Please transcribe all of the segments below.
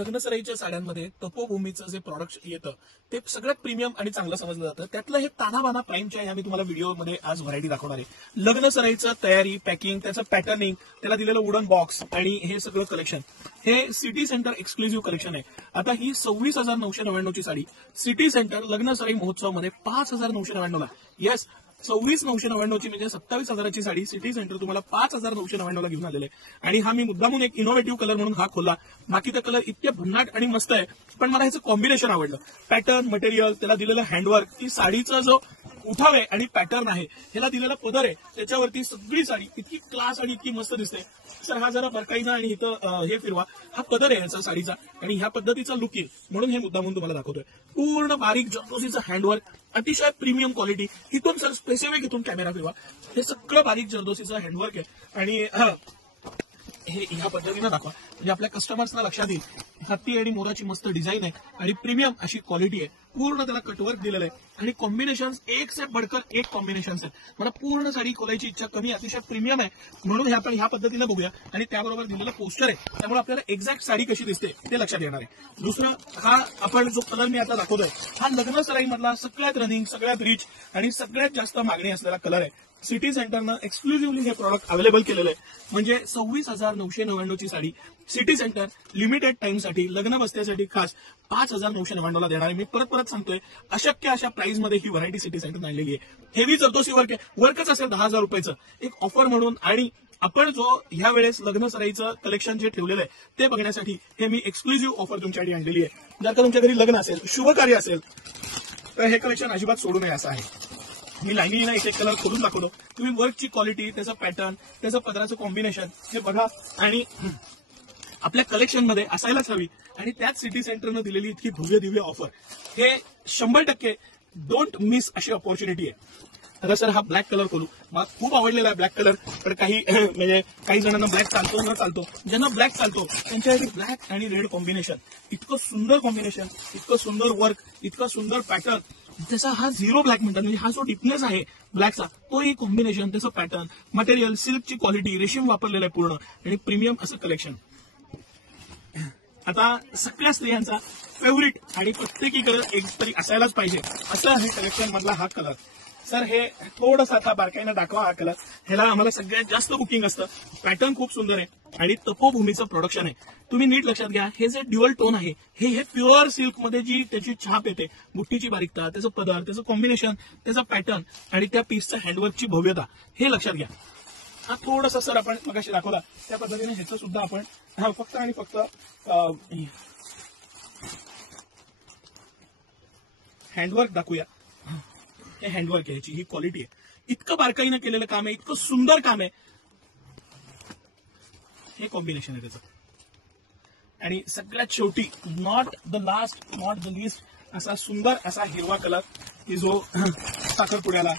लग्नसराईच्या साड्यांमध्ये तपोभूमीचं जे प्रॉडक्ट येतं ते सगळ्यात प्रीमियम आणि चांगलं समजलं जातं. त्यातलं हे तानाबाना प्राईमच्या ह्या मी तुम्हाला व्हिडिओमध्ये आज व्हरायटी दाखवणार आहे. लग्नसराईचं तयारी, पॅकिंग, त्याचं पॅटर्निंग, त्याला दिलेलं वुडन बॉक्स आणि हे सगळं कलेक्शन हे सिटी सेंटर एक्सक्लुझिव्ह कलेक्शन आहे. आता ही 26,999 ची साडी सिटी सेंटर लग्नसराई महोत्सवामध्ये 5,999 ला, येस 26,999 ची म्हणजे 27,000ची साडी सिटी सेंटर तुम्हाला 5,999 ला घेऊन आलेले आहे. आणि हा मी मुद्दामून एक इनोव्हेटिव्ह कलर म्हणून हा खोलला. बाकी तर कलर इतके भन्नाट आणि मस्त आहे, पण मला ह्याचं कॉम्बिनेशन आवडलं. पॅटर्न, मटेरियल, त्याला दिलेलं हँडवर्क, ती साडीचा जो उठाव आहे आणि पॅटर्न आहे, ह्याला दिलेला पदर आहे, त्याच्यावरती सगळी साडी इतकी क्लास आणि इतकी मस्त दिसते. सर हा जरा बरकाईना आणि इथं हे फिरवा, हा पदर आहे ह्याचा साडीचा आणि ह्या पद्धतीचा लुक येईल म्हणून हे मुद्दामून तुम्हाला दाखवतोय. पूर्ण बारीक जरदोसीचं हँडवर्क, अतिशय प्रीमियम क्वालिटी. इथून सर स्पेसिफिक इथून कॅमेरा फिरवा, हे सगळं बारीक जरदोसीचं हँडवर्क आहे आणि हे ह्या पद्धतीनं दाखवा म्हणजे आपल्या कस्टमर्सना लक्षात येईल. हत्ती आणि मोराची मस्त डिझाईन आहे आणि प्रीमियम अशी क्वालिटी आहे. पूर्ण त्याला कटवर्क दिलेलं आहे आणि कॉम्बिनेशन एक से बढ़कर एक कॉम्बिनेशन आहेत. मला पूर्ण साडी खोलायची इच्छा कमी, अतिशय प्रीमियम आहे म्हणून हे आपण ह्या पद्धतीनं बघूया. आणि त्याबरोबर दिलेलं पोस्टर आहे, त्यामुळे आपल्याला एक्झॅक्ट साडी कशी दिसते ते लक्षात येणार आहे. दुसरं, हा आपण जो कलर मी आता दाखवतोय हा लग्नसराई मधला सगळ्यात रनिंग, सगळ्यात रिच आणि सगळ्यात जास्त मागणी असलेला कलर आहे. सिटी सेंटरनं एक्सक्लुझिव्हली हे प्रॉडक्ट अवेलेबल केलेलं आहे. म्हणजे 26,999 ची साडी सिटी सेंटर लिमिटेड टाइमसाठी लग्न बसत्यासाठी खास 5,999 ला देणार आहे. मी परत सांगतोय, अशक्य अशा प्राइसमध्ये ही व्हरायटी सिटी सेंटर आणलेली आहे. हेवी जरदोसी वर्क आहे, वर्कच असेल 10,000 रुपयाचं एक ऑफर म्हणून. आणि आपण जो ह्या वेळेस लग्नसराईचं कलेक्शन जे ठेवलेलं आहे ते बघण्यासाठी हे मी एक्सक्लुझिव्ह ऑफर तुमच्यासाठी आणलेली आहे. जर का तुमच्या घरी लग्न असेल, शुभ कार्य असेल तर हे कलेक्शन अजिबात सोडू नये असं आहे. मी लाईनीला एक एक कलर खोलून दाखवतो. तुम्ही वर्कची क्वालिटी, त्याचं पॅटर्न, त्याचं पदराचं कॉम्बिनेशन हे बघा आणि आपल्या कलेक्शनमध्ये असायलाच हवी. आणि त्याच सिटी सेंटरनं दिलेली इतकी भव्य दिव्य ऑफर, हे 100% डोंट मिस अशी ऑपॉर्च्युनिटी आहे. आता सर हा ब्लॅक कलर खोलू, मला खूप आवडलेला आहे ब्लॅक कलर. पण म्हणजे काही जणांना ब्लॅक चालतो न चालतो, ज्यांना ब्लॅक चालतो त्यांच्यासाठी ब्लॅक आणि रेड कॉम्बिनेशन, इतकं सुंदर कॉम्बिनेशन, इतकं सुंदर वर्क, इतकं सुंदर पॅटर्न. त्याचा हा झिरो ब्लॅक म्हणतात, म्हणजे हा जो डिपनेस आहे ब्लॅकचा तो ही कॉम्बिनेशन, त्याचं पॅटर्न, मटेरियल, सिल्कची क्वालिटी, रेशीम वापरलेलं आहे पूर्ण आणि प्रीमियम असं कलेक्शन. आता सगळ्या स्त्रियांचा फेवरेट आणि प्रत्येकीकडे एक तरी असायलाच पाहिजे असं हे कलेक्शन मधला हा कलर. सर हे थोडंसं आता बारकाईनं दाखवा हा कलर. ह्याला आम्हाला सगळ्यात जास्त बुकिंग असतं. पॅटर्न खूप सुंदर आहे आणि तपोभूमीचं प्रोडक्शन आहे. तुम्ही नीट लक्षात घ्या, हे जे ड्युअल टोन आहे हे प्युअर सिल्कमध्ये जी त्याची छाप येते, बुट्टीची बारीकता, त्याचं पदर, त्याचं कॉम्बिनेशन, त्याचा पॅटर्न आणि त्या पीसचं हँडवर्कची भव्यता हे लक्षात घ्या. हा थोडासा सर आपण मगाशी दाखवला त्या पद्धतीने ह्याचं सुद्धा आपण फक्त आणि फक्त हँडवर्क दाखवूया. हे हँडवर्क आहे, ह्याची ही क्वालिटी आहे, इतकं बारकाईनं केलेलं काम आहे, इतकं सुंदर काम आहे. हे कॉम्बिनेशन आहे त्याचं. आणि सगळ्यात शेवटी, not the last not the list, असा सुंदर असा हिरवा कलर की जो साखरपुड्याला,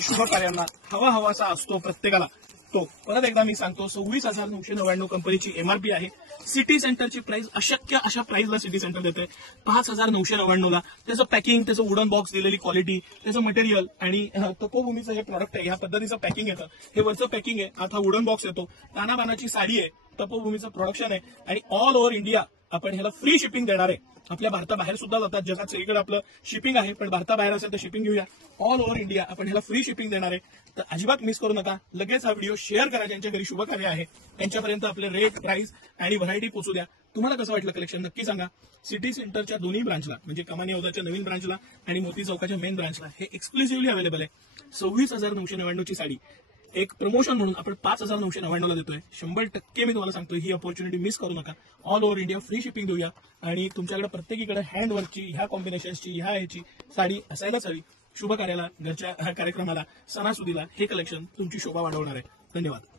शुभ कार्यांना हवासा असतो प्रत्येकाला. तो परत एकदा मी सांगतो, 26,999 कंपनीची एमआरपी आहे. सिटी सेंटरची प्राइस अशक्य अशा प्राइसला सिटी सेंटर देते 5,999 ला. त्याचं पॅकिंग, त्याचं वुडन बॉक्स दिलेली क्वालिटी, त्याचं मटेरियल आणि तपोभूमीचं हे प्रॉडक्ट आहे, ह्या पद्धतीचं पॅकिंग येतं. हे वरचं पॅकिंग आहे, आता वुडन बॉक्स येतो, तानाबानाची साडी आहे, तपोभूमीचं प्रोडक्शन आहे आणि ऑल ओव्हर इंडिया आपण ह्याला फ्री शिपिंग देणार आहे. आपल्या भारताबाहेर सुद्धा जातात, जगात सगळीकडे आपलं शिपिंग आहे, पण भारताबाहेर असेल तर शिपिंग घेऊया. ऑल ओव्हर इंडिया आपण ह्याला फ्री शिपिंग देणार आहे. तर अजिबात मिस करू नका. लगेच हा व्हिडिओ शेअर करा, ज्यांच्या घरी शुभ कार्य आहे त्यांच्यापर्यंत आपले रेट, प्राइस आणि व्हरायटी पोहोचू द्या. तुम्हाला कसं वाटलं कलेक्शन नक्की सांगा. सिटी सेंटरच्या दोन्ही ब्रांचला, म्हणजे कमानी हौदाच्या नवीन ब्रांचला आणि मोती चौकाच्या मेन ब्रांचला हे एक्सक्लुझिव्हली अवेलेबल आहे. 26,999 ची साडी एक प्रमोशन म्हणून आपण 5,999 ला देतोय. 100% मी तुम्हाला सांगतोय, ही ऑपॉर्च्युनिटी मिस करू नका. All over India free shipping देऊया आणि तुमच्याकडे प्रत्येकीकडे हँडवर्कची, ह्या कॉम्बिनेशन्सची, ह्याची साडी असायलाच हवी. शुभ कार्याला, घरच्या कार्यक्रमाला, सणासुदीला हे कलेक्शन तुमची शोभा वाढवणार आहे. धन्यवाद.